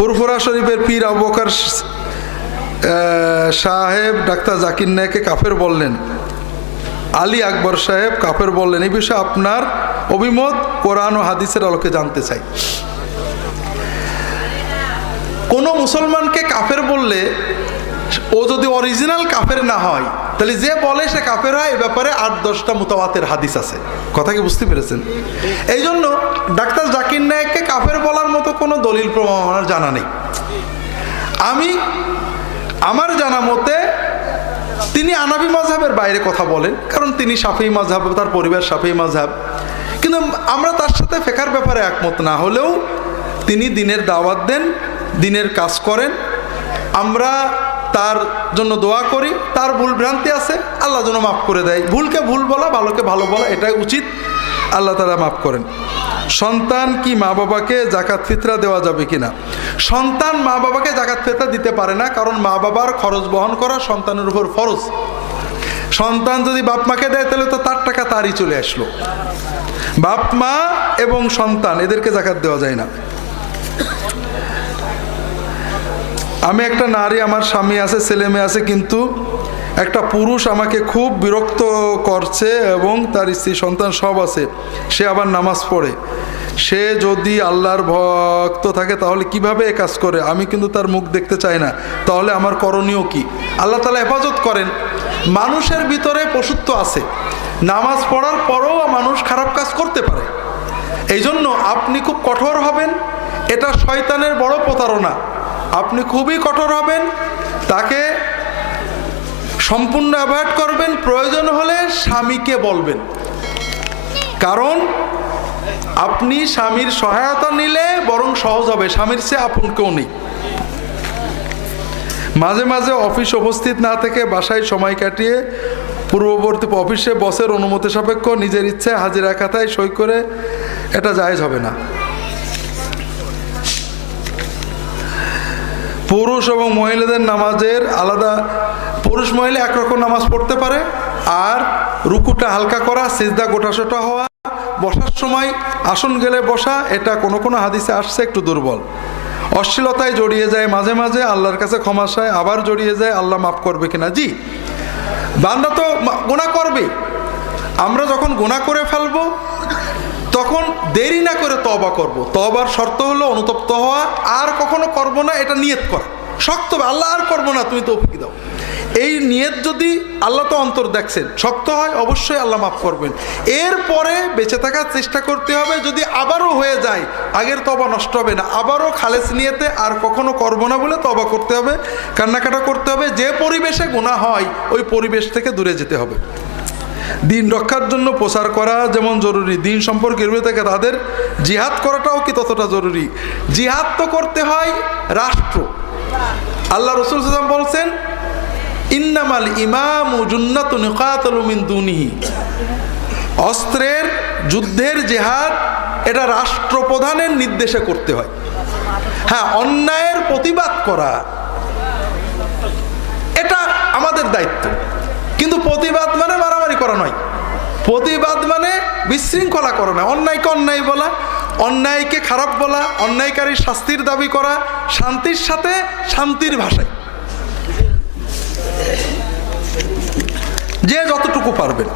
ফুরফুরা শরীফের পীর আবু বকর স- আহ, সাহেব ডাক্তার জাকির নায়কে কাফের বললেন। আলী আকবর সাহেব কাফের বললেন এই বিষয়ে আপনার অভিমত কোরআন ও হাদিসের আলোকে জানতে চাই। কোনো মুসলমানকে কাফের বললে ও যদি অরিজিনাল কাফের না হয় তাহলে যে বলে সে কাফের হয় এ ব্যাপারে আট দশটা মোতাবাতের হাদিস আছে। কথা কি বুঝতে পেরেছেন? এই জন্য ডাক্তার জাকির নায়ককে কাফের বলার কোনো দলিল প্রমাণ আমার জানা নেই। আমি আমার জানা মতে তিনি আনাবি মাঝহাবের বাইরে কথা বলেন, কারণ তিনি সাফি মাঝহাব তার পরিবার সাফি মাঝহাব কিন্তু আমরা তার সাথে ফেকার ব্যাপারে একমত না হলেও তিনি দিনের দাওয়াত দেন, দিনের কাজ করেন। আমরা তার জন্য দোয়া করি, তার ভুল ভ্রান্তি আছে, আল্লাহ যেন মাফ করে দেয়। ভুলকে ভুল বলা, ভালোকে ভালো বলা, এটাই উচিত। আল্লাহ তারা মাফ করেন। সন্তান কি মা বাবাকে জাকাত ফিতরা দেওয়া যাবে কিনা? সন্তান মা বাবাকে জাকাত ফিতরা দিতে পারে না, কারণ মা বাবার খরচ বহন করা সন্তানের উপর ফরজ। সন্তান যদি বাপ মাকে দেয়, তাহলে তো তার টাকা তারই চলে আসলো। বাপ মা এবং সন্তান, এদেরকে জাকাত দেওয়া যায় না। আমি একটা নারী, আমার স্বামী আছে, ছেলে মেয়ে আছে, কিন্তু একটা পুরুষ আমাকে খুব বিরক্ত করছে এবং তার স্ত্রী, সন্তান সব আছে। সে আবার নামাজ পড়ে। সে যদি আল্লাহর ভক্ত থাকে, তাহলে কীভাবে এ কাজ করে? আমি কিন্তু তার মুখ দেখতে চাই না। তাহলে আমার করণীয় কি? আল্লাহ তালা হেফাজত করেন। মানুষের ভিতরে পশুত্ব আছে। নামাজ পড়ার পরও মানুষ খারাপ কাজ করতে পারে। এই জন্য আপনি খুব কঠোর হবেন। এটা শয়তানের বড় প্রতারণা। আপনি খুবই কঠোর হবেন। তাকে সম্পূর্ণ অ্যাভয়েড করবেন, প্রয়োজন হলে স্বামীকে বলবেন। কারণ আপনি স্বামীর সহায়তা নিলে বরং সহজ হবে, স্বামীর চেয়ে আপন কেউ নেই। মাঝে মাঝে অফিস উপস্থিত না থেকে বাসায় সময় কাটিয়ে পূর্ববর্তী অফিসে বসের অনুমতি সাপেক্ষ নিজের ইচ্ছায় হাজিরা খাতায় সই করে এটা জায়জ হবে না। পুরুষ এবং মহিলাদের নামাজের আলাদা পুরুষ মহিলা একরকম নামাজ পড়তে পারে, আর রুকুটা হালকা করা, সিজদা গোটাসোটা হওয়া, বসার সময় আসন গেলে বসা, এটা কোনো কোনো হাদিসে আসছে, একটু দুর্বল। অশ্লীলতায় জড়িয়ে যায় মাঝে মাঝে, আল্লাহর কাছে ক্ষমা চায়, আবার জড়িয়ে যায়, আল্লাহ মাফ করবে কিনা? জি। বান্দা তো গুনাহ করবে। আমরা যখন গোনা করে ফেলব, তখন দেরি না করে তবা করব। তবার শর্ত হলো অনুতপ্ত হওয়া, আর কখনো করব না, এটা নিয়ত করা। শক্ত আল্লাহ আর করব না, তুমি তো দাও। এই নিয়ত যদি আল্লাহ তো অন্তর দেখছেন, শক্ত হয়, অবশ্যই আল্লাহ মাফ করবেন। এরপরে বেঁচে থাকার চেষ্টা করতে হবে, যদি আবারও হয়ে যায়, আগের তবা নষ্ট হবে না। আবারও খালেস নিয়েতে আর কখনো করব না বলে তবা করতে হবে, কান্নাকাটা করতে হবে। যে পরিবেশে গুণা হয়, ওই পরিবেশ থেকে দূরে যেতে হবে। দিন রক্ষার জন্য প্রচার করা যেমন জরুরি। দিন সম্পর্কে এর থেকে তাদের, জিহাদ করাটাও কি ততটা জরুরি? জিহাদ তো করতে হয় রাষ্ট্র। আল্লাহ রসুল সাল্লাম বলছেন ইন্নামাল ইমামু জুন্নাতু অস্ত্রের, যুদ্ধের জেহাদ, এটা রাষ্ট্রপ্রধানের নির্দেশে করতে হয়। হ্যাঁ অন্যায়ের প্রতিবাদ করা, এটা আমাদের দায়িত্ব। কিন্তু প্রতিবাদ মানে মারামারি করা নয়। প্রতিবাদ মানে বিশৃঙ্খলা করা নয়। অন্যায়কে অন্যায় বলা, অন্যায়কে খারাপ বলা, অন্যায়কারীর শাস্তির দাবি করা, শান্তির সাথে শান্তির ভাষায়। যে যতটুকু পারবেন।